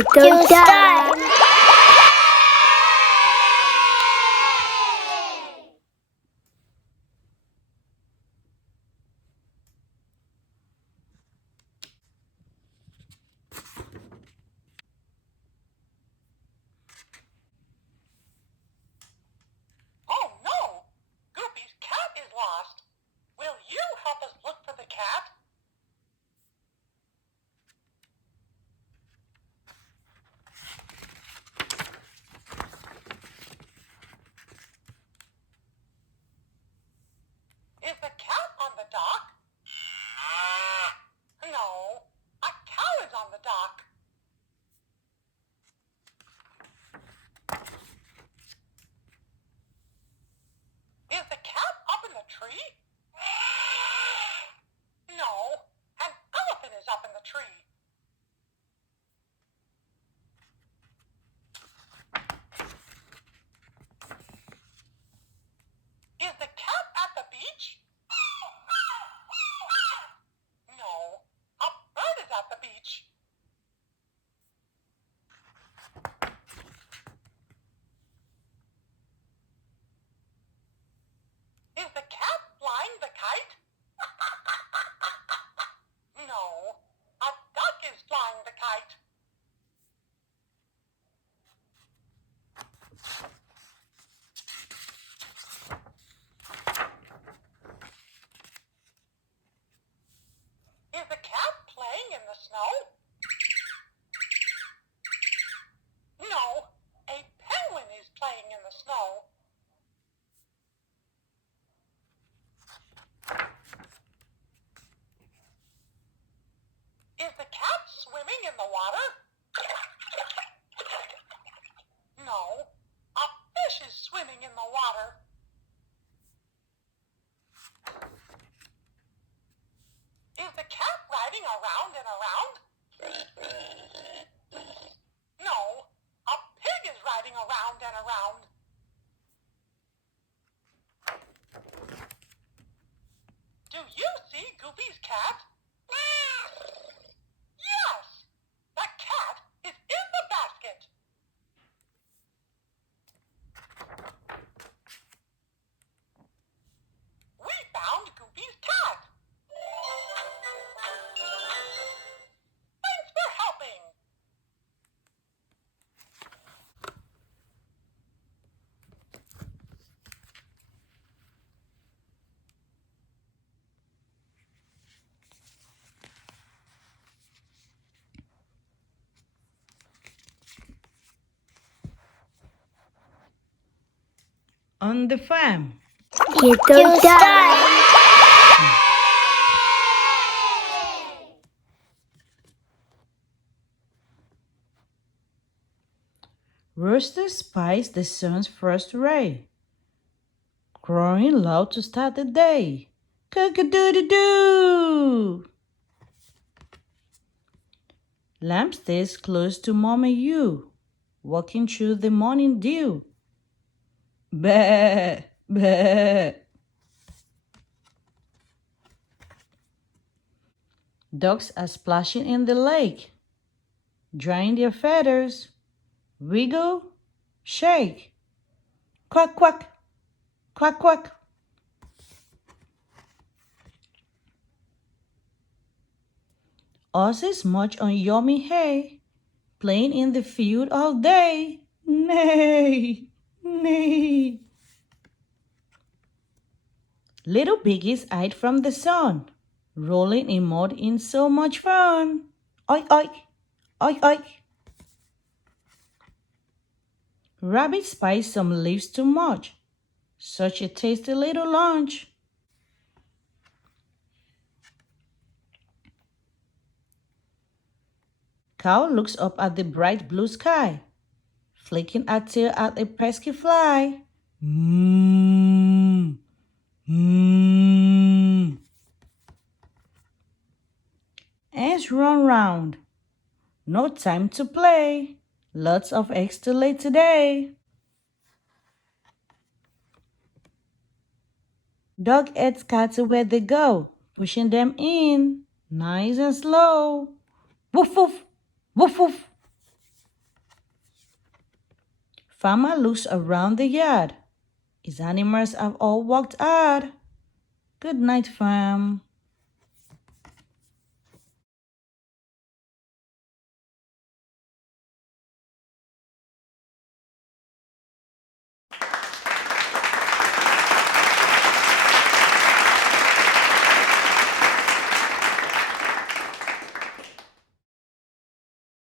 StoryTime. Oh no! Goopy's cat is lost. Will you help us look for the cat? Is the cat on the dock? No, a cow is on the dock. Is the cat up in the tree? No, an elephant is up in the tree. Is the cat at the beach? No, a bird is at the beach. Is the cat flying the kite? No, a duck is flying the kite. Is the cat playing in the snow? No, a penguin is playing in the snow. Is the cat swimming in the water? No, a fish is swimming in the water. Is the cat riding around and around? No, a pig is riding around and around. Do you see Goopy's cat? Yes, the cat is in the basket. We found Goopy's cat. Thanks for helping. On the farm. StoryTime. Rooster spies the sun's first ray, crowing loud to start the day. Cock-a-doodle-doo! Lamb stays close to Mommy Ewe, walking through the morning dew. Bah, bah. Ducks are splashing in the lake, drying their feathers. Wiggle, shake. Quack, quack, quack, quack. Horses munch on yummy hay, playing in the field all day. Nay, nay. Little piggies hide from the sun, rolling in mud in so much fun. Oink, oink, oink, oink. Rabbit spies some leaves to munch. Such a tasty little lunch. Cow looks up at the bright blue sky, flicking her tail at a pesky fly. Mmm, mmm. Ants run round. No time to play. Lots of eggs to lay today. Dog heads scatter where they go, pushing them in, nice and slow. Woof woof, woof woof. Fama looks around the yard. His animals have all walked out. Good night, fam.